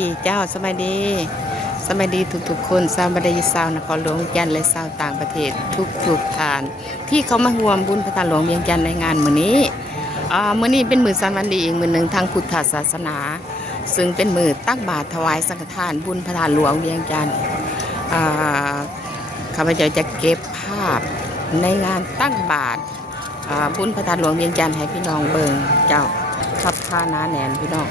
ดีเจ้าสบายดีสบายดีทุกๆคนสบายดีชาวนครหลวงเวียงจันทน์และชาวต่างประเทศทุกท่านที่เขามาร่วมบุญพระธาตุหลวงเวียงจันทน์ในงานมื้อนี้มื้อนี้เป็นมื้อสามวันดีอีกมื้อหนึ่งทางพุทธศาสนา ซึ่งเป็นมื้อตักบาตรถวายสังฆทานบุญพระธาตุหลวงเวียงจันทน์อ่าข้าพเจ้าจะเก็บภาพในงานตักบาตรบุญพระธาตุหลวงเวียงจันทน์ให้พี่น้องเบิ่งเจ้าขับพาหนาแหนนพี่น้อง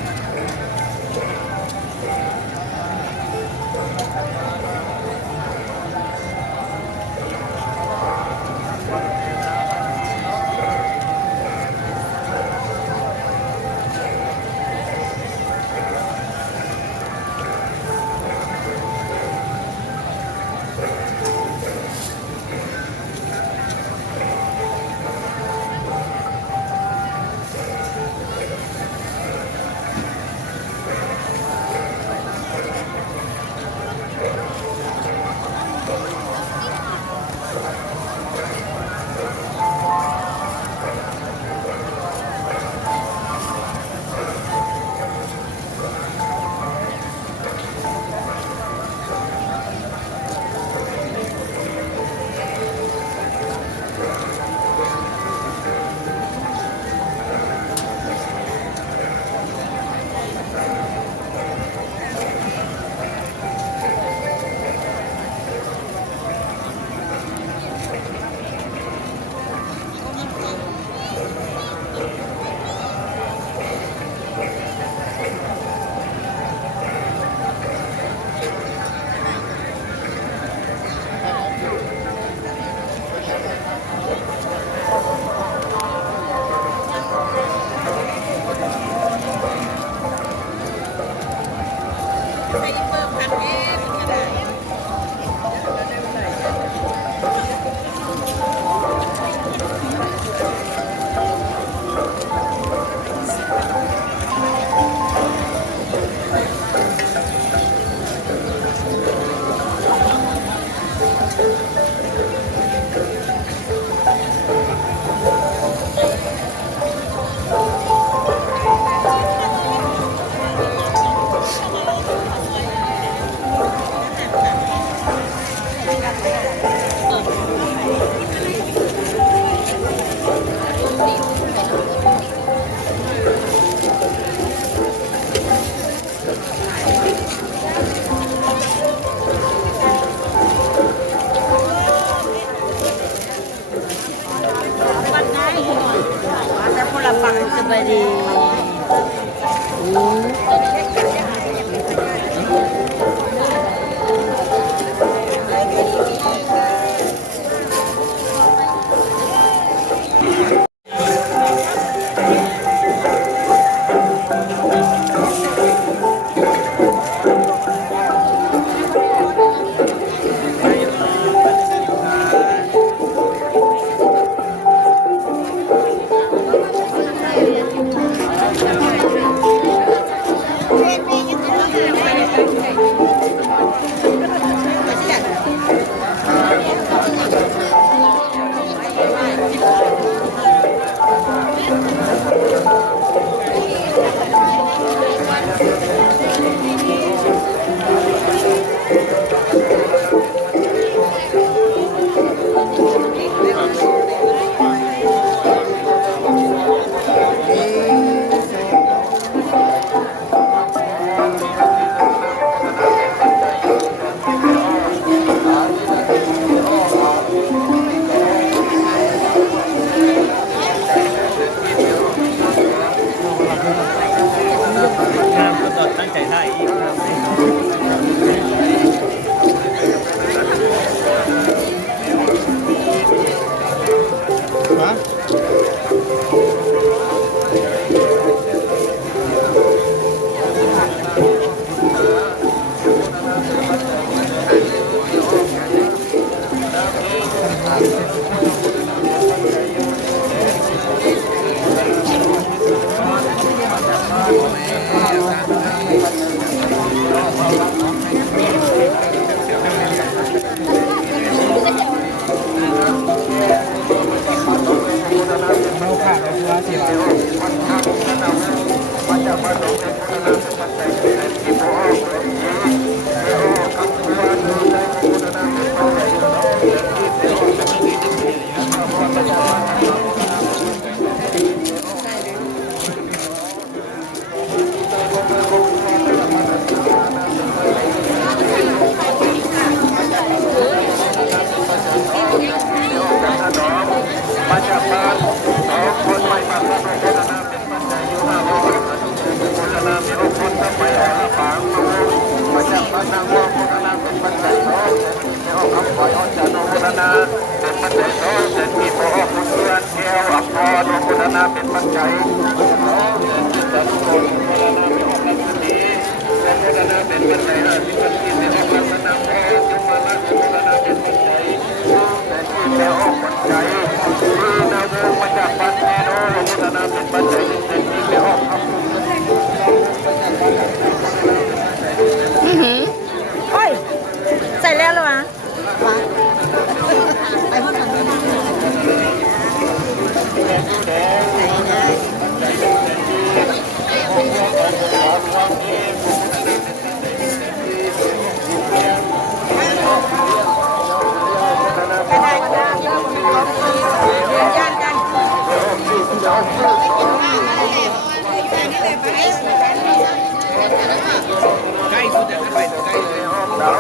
นางวัวโมทนาเป็นปัจจัยสองเจ้าคำปล่อยออกจากโนโมทนาเป็นปัจจัยสองเศรษฐีพอออกเพื่อนแก้วอักพรโนโมทนาเป็นปัจจัยสองเศรษฐีสันโนโมทนาเป็นออกลักษณะโนโมทนาเป็นปัจจัยห้าสิบปัจจัยเป็นออกลักษณะพอจึงมาละโนโมทนาเป็นปัจจัยเศรษฐีแก้วออกปัจจัยนางวัวมาจากปัจเจโนโนโมทนาเป็นปัจจัยเศรษฐีแก้วออก โอ้ยใส่แล้วเหรอวะไปพ่อก่อนใกล้สุดจะขึ้นไปใกล้เลยห้องเรา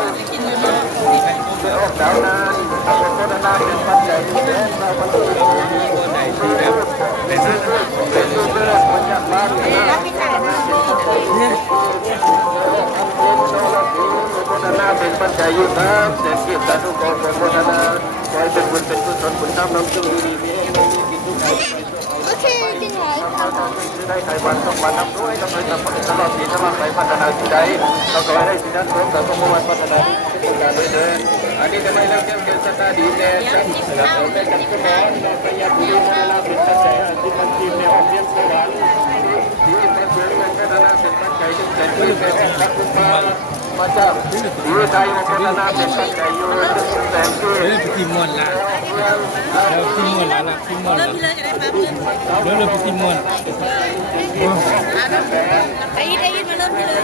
ไปออกดาวนานโฆษณาเป็นปัจจัยที่แทนเราคนอื่นคนไหนที่แบบเป็นนั่นเป็นรูปเรื่องคนจากบ้านนะโฆษณาเป็นปัจจัยยุทธศเศรษฐกิจการทุกคนโฆษณาคอยเป็นบุญเป็นกุศลบุญน้ำน้ำจุ่มดีมีไม่มีกินทุกอย่างโอเคจริงเหรอได้ไขวันต้องมานับด้วยต้องเลยทำตลอดปีตลอดไปพัฒนาสิ่งใดเราก็ให้สิ่งนั้นรวมกับสมมติพัฒนาทุกการเลยเดินอันนี้จะไม่เลิกเกี่ยวกับสตาดีแน่ชั้นเราได้จัดกระบอกเราประหยัดดีพัฒนาเป็นปัจจัยที่มันทีมในออกเรียนสวรรค์ที่เป็นเพื่อนพัฒนาเป็นปัจจัยที่เป็นที่เป็นรักทุกคนมาจากดีใจพัฒนาเป็นปัจจัยอยู่แต่คือ ทีมวนละแล้วทีมวนละทีมวนละแล้วเราไปทีมวน ได้ยินมาเริ่มที่เลย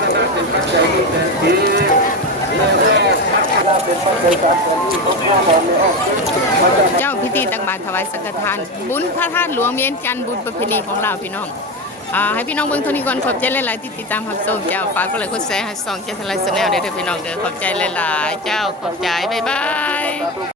เจ้าพิธีตักบาตรถวายสังฆทาน บุญพระธาตุหลวงเวียงจันทร์บุญประเพณีของเราพี่น้องให้พี่น้องเบิ่งเท่านี้ก่อนขอบใจหลายๆที่ติดตามรับชมเจ้าฝากก็เลยกดแชร์ให้ส่องเจ้าทลายแนลได้ด้วยพี่น้องเด้อขอบใจหลายๆเจ้าขอบใจบ๊ายบาย